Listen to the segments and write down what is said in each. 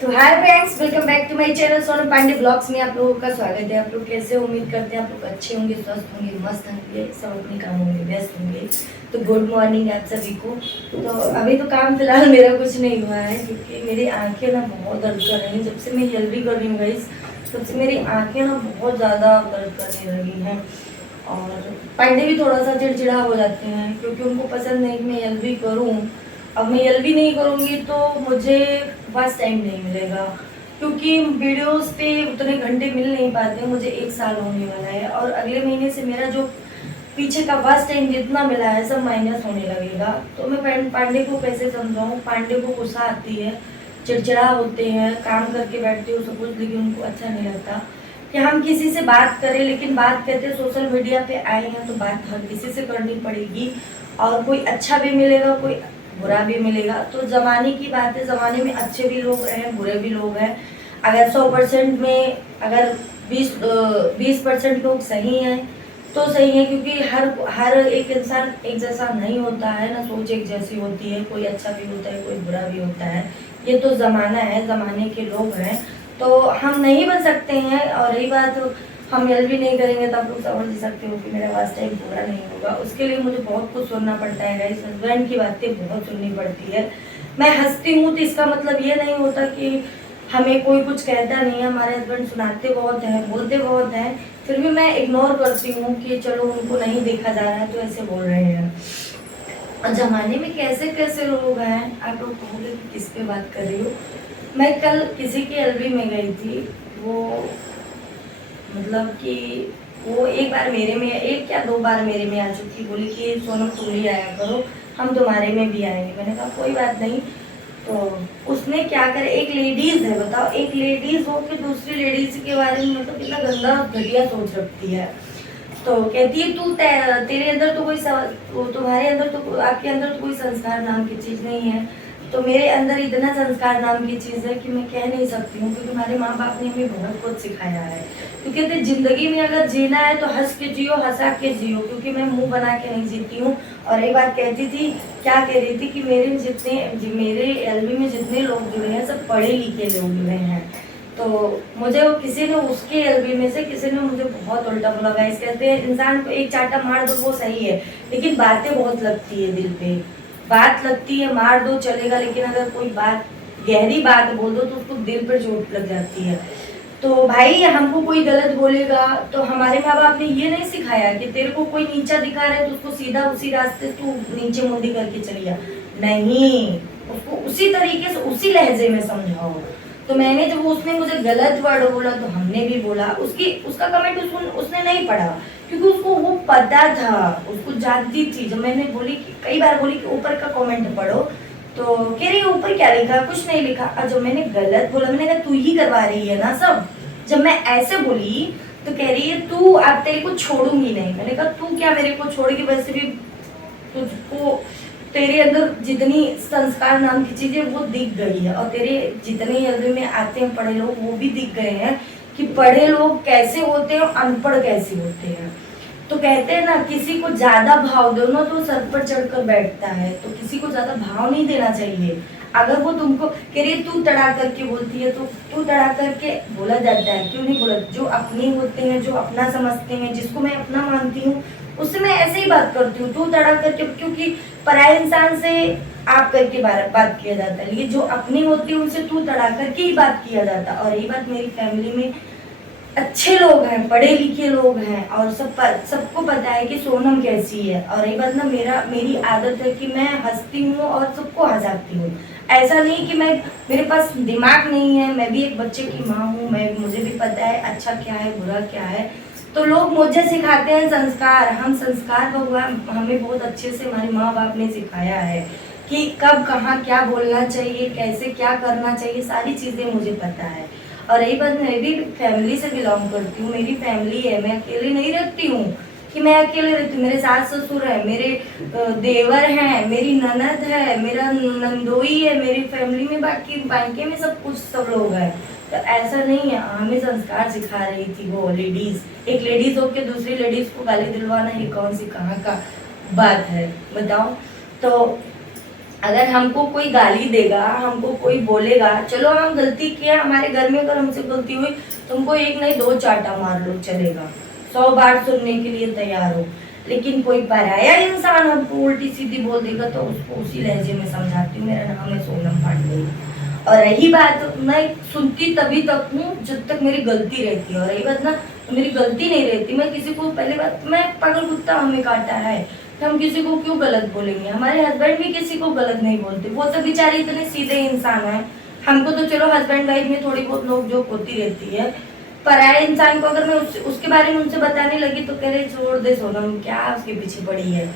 तो hi friends, welcome back to my channel Sonam Pandey blogs में आप लोगों का स्वागत है। आप लोग कैसे हो? उम्मीद करते हैं आप लोग अच्छे होंगे, स्वस्थ होंगे, मस्त होंगे, सब अपने कामों में व्यस्त होंगे। तो गुड मॉर्निंग आप सभी को। तो अभी तो काम फिलहाल मेरा कुछ नहीं हुआ है क्योंकि मेरी आंखें ना बहुत दर्द कर रही हैं। जब से मैं एलबी कर रही हूँ गाइस, तब से मेरी आंखें ना बहुत ज़्यादा दर्द करने लगी हैं। और पांडे भी थोड़ा सा चिड़चिड़ा हो जाते हैं क्योंकि उनको पसंद नहीं कि मैं एलबी करूँ। अब मैं एलबी नहीं करूँगी तो मुझे बस टाइम नहीं मिलेगा क्योंकि वीडियोस पे उतने घंटे मिल नहीं पाते। मुझे 1 साल होने वाला है और अगले महीने से मेरा जो पीछे का बस टाइम जितना मिला है सब माइनस होने लगेगा। तो मैं पांडे को कैसे समझाऊँ? पांडे को गुस्सा आती है, चिड़चिड़ा होते हैं, काम करके बैठते हो सब कुछ, लेकिन उनको अच्छा नहीं लगता कि हम किसी से बात करें। लेकिन बात कहते सोशल मीडिया पे आए हैं तो बात हर किसी से करनी पड़ेगी और कोई अच्छा भी मिलेगा, कोई बुरा भी मिलेगा। तो ज़माने की बात है, ज़माने में अच्छे भी लोग हैं, बुरे भी लोग हैं। अगर 100% में अगर 20% लोग सही हैं तो सही है, क्योंकि हर एक इंसान एक जैसा नहीं होता है ना, सोच एक जैसी होती है। कोई अच्छा भी होता है, कोई बुरा भी होता है। ये तो ज़माना है, ज़माने के लोग हैं, तो हम नहीं बन सकते हैं। और रही बात हम एल भी नहीं करेंगे तो आप लोग समझ ही सकते हो कि मेरा वास्ट टाइम पूरा नहीं होगा। उसके लिए मुझे बहुत कुछ सुनना पड़ता है गाइस, हस्बैंड की बातें बहुत सुननी पड़ती है। मैं हंसती हूँ तो इसका मतलब ये नहीं होता कि हमें कोई कुछ कहता नहीं है। हमारे हस्बैंड सुनाते बहुत हैं, बोलते बहुत हैं, फिर भी मैं इग्नोर करती हूँ कि चलो उनको नहीं देखा जा रहा है तो ऐसे बोल रहे हैं। और ज़माने में कैसे कैसे लोग हैं, आप लोग कहोगे कि किस पे बात कर रही हो। मैं कल किसी की एलबी में गई थी। वो मतलब कि वो एक बार मेरे में, एक या 2 बार मेरे में आ चुकी। बोली कि सोनम तुम भी आया करो, हम तुम्हारे में भी आएंगे। मैंने कहा कोई बात नहीं। तो उसने क्या करे, एक लेडीज है, बताओ, एक लेडीज हो कि दूसरी लेडीज के बारे में मतलब कितना गंदा घटिया सोच रखती है। तो कहती है तू तेरे अंदर तो कोई तुम्हारे अंदर तो, आपके अंदर तो कोई संस्कार नाम की चीज़ नहीं है। तो मेरे अंदर इतना संस्कार नाम की चीज़ है कि मैं कह नहीं सकती हूँ, क्योंकि हमारे माँ बाप ने हमें बहुत कुछ सिखाया है। तो कहते जिंदगी में अगर जीना है तो हंस के जियो, हंसा के जियो, क्योंकि मैं मुंह बना के नहीं जीती हूँ। और एक बात कहती थी, क्या कह रही थी कि मेरे एलबी में जितने लोग जुड़े हैं सब पढ़े लिखे लोग जुड़े हैं। तो मुझे वो किसी ने उसके एलबी में से किसी ने मुझे बहुत उल्टा बोला। गाइस कहते हैं इंसान को एक चाटा मार दो वो सही है, लेकिन बातें बहुत लगती है दिल पे। बात लगती है, मार दो चलेगा, लेकिन अगर कोई बात गहरी बात बोल दो तो उसको दिल पर चोट लग जाती है। तो भाई हमको कोई गलत बोलेगा तो हमारे माँ बाप ने ये नहीं सिखाया कि तेरे को कोई नीचा दिखा रहा है तो उसको सीधा उसी रास्ते तू नीचे मुंडी करके चली जा। नहीं, उसको उसी तरीके से उसी लहजे में समझाओ। तो मैंने जब उसने मुझे गलत वर्ड बोला तो हमने भी बोला। उसका कमेंट उसने नहीं पढ़ा क्योंकि उसको वो पता था, उसको जानती थी। जब मैंने बोली कि कई बार बोली कि ऊपर का कमेंट पढ़ो, तो कह रही ऊपर क्या लिखा, कुछ नहीं लिखा। और जब मैंने गलत बोला, मैंने कहा तू ही करवा रही है ना सब। जब मैं ऐसे बोली तो कह रही है तू, अब तेरे को छोड़ूंगी नहीं। मैंने कहा तू क्या मेरे को छोड़ेगी, वैसे भी तुझको तेरे अंदर जितनी संस्कार नाम की चीजें वो दिख गई है। और तेरे जितने एलबी में आते हैं पढ़े लोग वो भी दिख गए हैं कि पढ़े लोग कैसे होते हैं और अनपढ़ कैसे होते हैं। तो कहते हैं ना, किसी को ज्यादा भाव दो ना तो सर पर चढ़कर बैठता है। तो किसी को ज्यादा भाव नहीं देना चाहिए। अगर वो तुमको कह रही तू तड़ा करके बोलती है तो तू तड़ा करके बोला जाता है, क्यों नहीं बोला। जो अपने होते हैं, जो अपना समझते हैं, जिसको मैं अपना मानती हूँ, उससे मैं ऐसे ही बात करती हूँ, तू तड़ा करके। क्योंकि पराये इंसान से आप करके बात किया जाता है, लेकिन जो अपनी होती है उनसे तू तड़ा करके ही बात किया जाता है। और यही बात मेरी फैमिली में अच्छे लोग हैं, पढ़े लिखे लोग हैं, और सबको पता है कि सोनम कैसी है। और ये बात ना, मेरी आदत है कि मैं हंसती हूँ और सबको हंसाती हूँ। ऐसा नहीं कि मेरे पास दिमाग नहीं है। मैं भी एक बच्चे की माँ हूँ, मुझे भी पता है अच्छा क्या है बुरा क्या है। तो लोग मुझे सिखाते हैं संस्कार। हम संस्कार भगवान हमें बहुत अच्छे से हमारे माँ बाप ने सिखाया है कि कब कहाँ क्या बोलना चाहिए, कैसे क्या करना चाहिए, सारी चीज़ें मुझे पता है। और यही बात, मैं भी फैमिली से बिलोंग करती हूँ, मेरी फैमिली है, मैं अकेली नहीं रहती हूँ कि मैं अकेले रहती हूँ। मेरे सास ससुर है, मेरे देवर हैं, मेरी ननद है, मेरा नंदोई है मेरी फैमिली में, बाकी बाकी में सब कुछ सब लोग हैं। तो ऐसा नहीं है। हमें संस्कार सिखा रही थी वो लेडीज। एक लेडीज हो के दूसरी लेडीज को गाली दिलवाना, ये कौन सी कहाँ का बात है बताओ। तो अगर हमको कोई गाली देगा, हमको कोई बोलेगा, चलो हम गलती किया, हमारे घर में अगर हमसे गलती हुई, तुमको एक नहीं दो चाटा मार लो चलेगा, 100 बार सुनने के लिए तैयार हो। लेकिन कोई पराया इंसान हमको उल्टी सीधी बोल देगा तो उसको उसी लहजे में समझाती हूँ, मेरा नाम है सोनम पांडे। और रही बात, मैं सुनती तभी तक हूँ जब तक मेरी गलती रहती है, और रही बात ना, तो मेरी गलती नहीं रहती, मैं किसी को, पहली बात, मैं पागल कुत्ता हमें काटा है, हम किसी को क्यों गलत बोलेंगे। हमारे हस्बैंड भी किसी को गलत नहीं बोलते, वो तो बेचारे इतने सीधे इंसान है। हमको तो चलो हस्बैंड वाइफ में थोड़ी बहुत नोक जोक होती रहती है, पराये इंसान को अगर मैं उसके बारे में उनसे बताने लगी तो कह रहे छोड़ दे सोनम, क्या उसके पीछे पड़ी है।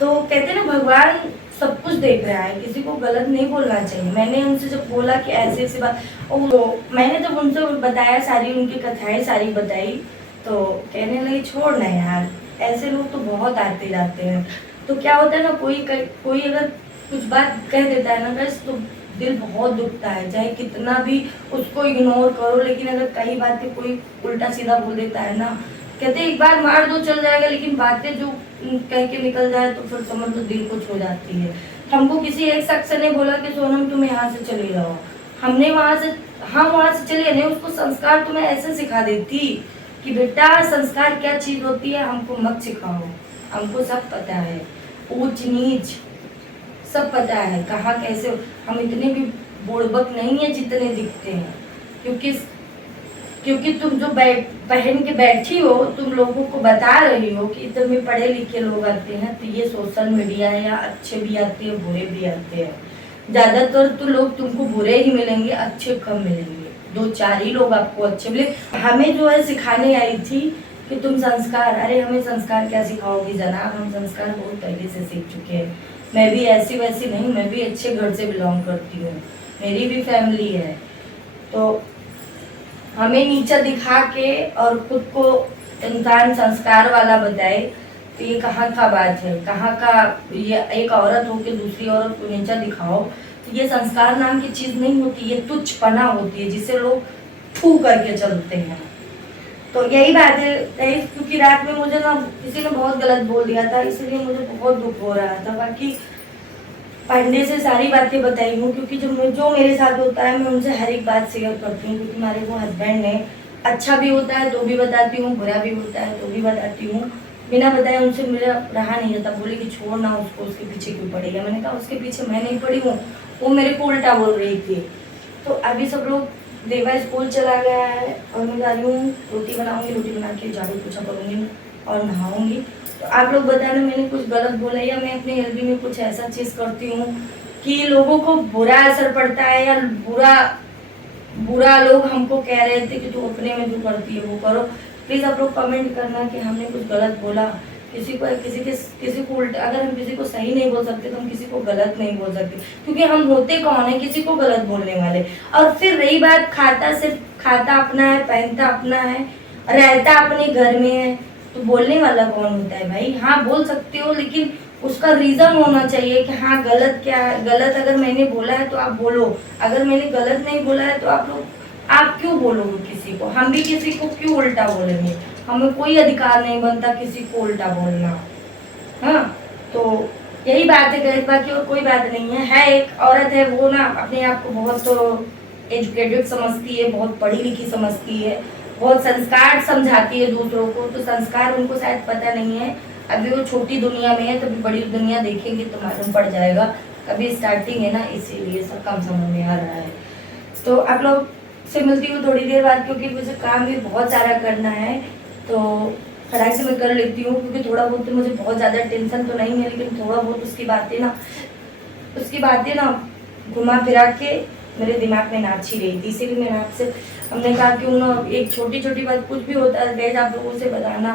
तो कहते हैं ना, भगवान सब कुछ देख रहा है, किसी को गलत नहीं बोलना चाहिए। मैंने उनसे जब बोला कि ऐसे ऐसी बात, तो मैंने जब उनसे बताया, सारी उनकी कथाएं सारी बताई, तो कहने लगे छोड़ ना यार, ऐसे लोग तो बहुत आते जाते हैं। तो क्या होता है ना, कोई अगर कुछ बात कह देता है ना बस, तो दिल बहुत दुखता है, चाहे कितना भी उसको इग्नोर करो, लेकिन अगर कई बातें कोई उल्टा सीधा बोल देता है ना, कहते एक बार मार दो चल जाएगा, लेकिन बातें जो कह के निकल जाए तो फिर समझ लो दिल को छू जाती है। हमको किसी एक शख्स ने बोला कि सोनम तुम यहाँ से चले जाओ, हम वहाँ से चले नहीं, उसको संस्कार तुम्हें ऐसे सिखा देती कि बेटा संस्कार क्या चीज होती है हमको मत सिखाओ, हमको सब पता है, ऊंच नीच सब पता है, कहाँ कैसे। हम इतने भी बुड़बक नहीं है जितने दिखते हैं, क्योंकि क्योंकि तुम जो पहन के बैठी हो, तुम लोगों को बता रही हो कि इतने पढ़े लिखे लोग आते हैं, तो ये सोशल मीडिया है, या अच्छे भी आते हैं बुरे भी आते हैं। ज्यादातर तो लोग तुमको बुरे ही मिलेंगे, अच्छे कम मिलेंगे, 2-4 ही लोग आपको अच्छे मिले। हमें जो है सिखाने आई थी कि तुम संस्कार, अरे हमें संस्कार क्या सिखाओगी जनाब, हम संस्कार बहुत पहले से सीख चुके हैं। मैं भी ऐसी वैसी नहीं, मैं भी अच्छे घर से बिलोंग करती हूँ, मेरी भी फैमिली है। तो हमें नीचा दिखा के और खुद को इंसान संस्कार वाला बताए, तो ये कहाँ का बात है, कहाँ का। ये एक औरत हो के दूसरी औरत को नीचा दिखाओ, तो ये संस्कार नाम की चीज नहीं होती, ये तुच्छपना होती है जिसे लोग फू करके चलते हैं। तो यही बात है, क्योंकि रात में मुझे ना किसी ने बहुत गलत बोल दिया था, इसलिए मुझे बहुत दुख हो रहा था। बाकी पांडे से सारी बातें बताई हूँ, क्योंकि जो मेरे साथ होता है मैं उनसे हर एक बात शेयर करती हूँ, क्योंकि हमारे वो हस्बैंड ने अच्छा भी होता है तो भी बताती हूँ, बुरा भी होता है तो भी बताती हूँ। बिना बताए उनसे मेरा रहा नहीं जाता, बोले कि छोड़ ना उसको, उसके पीछे क्यों पड़ेगा। मैंने कहा उसके पीछे मैं नहीं पड़ी हूँ, वो मेरे को उल्टा बोल रही थी। तो अभी सब लोग, देवा स्कूल चला गया है और मैं जा रही हूँ, रोटी बनाऊंगी, रोटी बना के झाड़ू पोछा करूँगी और नहाऊंगी। तो आप लोग बताना मैंने कुछ गलत बोला, या मैं अपनी एलबी में कुछ ऐसा चीज़ करती हूँ कि लोगों को बुरा असर पड़ता है, या बुरा लोग हमको कह रहे थे कि तू अपने में जो करती है वो करो। प्लीज़ आप लोग कमेंट करना कि हमने कुछ गलत बोला, किसी को उल्टा। अगर हम किसी को सही नहीं बोल सकते तो हम किसी को गलत नहीं बोल सकते, क्योंकि हम होते कौन है किसी को गलत बोलने वाले। और फिर रही बात, सिर्फ खाता अपना है, पहनता अपना है, रहता अपने घर में है, तो बोलने वाला कौन होता है भाई। हाँ बोल सकते हो, लेकिन उसका रीजन होना चाहिए कि हाँ गलत क्या है। गलत अगर मैंने बोला है तो आप बोलो, अगर मैंने गलत नहीं बोला है तो आप क्यों बोलोगे किसी को। हम भी किसी को क्यों उल्टा बोलेंगे, हमें कोई अधिकार नहीं बनता किसी को उल्टा बोलना। हाँ, तो यही बात है गैर, बाकी और कोई बात नहीं है। एक औरत है, वो ना अपने आप को बहुत एजुकेटेड समझती है, बहुत पढ़ी लिखी समझती है, बहुत संस्कार समझाती है दूसरों को। तो संस्कार उनको शायद पता नहीं है, अभी वो छोटी दुनिया में है, तभी बड़ी दुनिया देखेंगे तो मालूम पड़ जाएगा। अभी स्टार्टिंग है ना, इसीलिए सब काम समझ में आ रहा है। तो आप लोग से मिलती हूँ थोड़ी देर बाद, क्योंकि मुझे काम भी बहुत सारा करना है, तो फटाक से मैं कर लेती हूँ। क्योंकि थोड़ा बहुत तो मुझे बहुत ज़्यादा टेंशन तो नहीं है, लेकिन थोड़ा बहुत उसकी बातें ना घुमा फिरा के मेरे दिमाग में नाच ही रही थी। इसीलिए मैंने आपसे, हमने कहा क्यों ना एक छोटी छोटी बात, कुछ भी होता है गैस आप लोगों से बताना।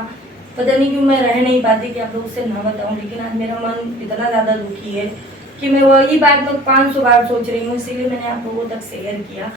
पता नहीं क्यों मैं रह नहीं पाती कि आप लोगों से ना बताऊं, लेकिन आज मेरा मन इतना ज़्यादा दुखी है कि मैं वही बात मैं 500 बार सोच रही हूँ, इसीलिए मैंने आप लोगों तक शेयर किया।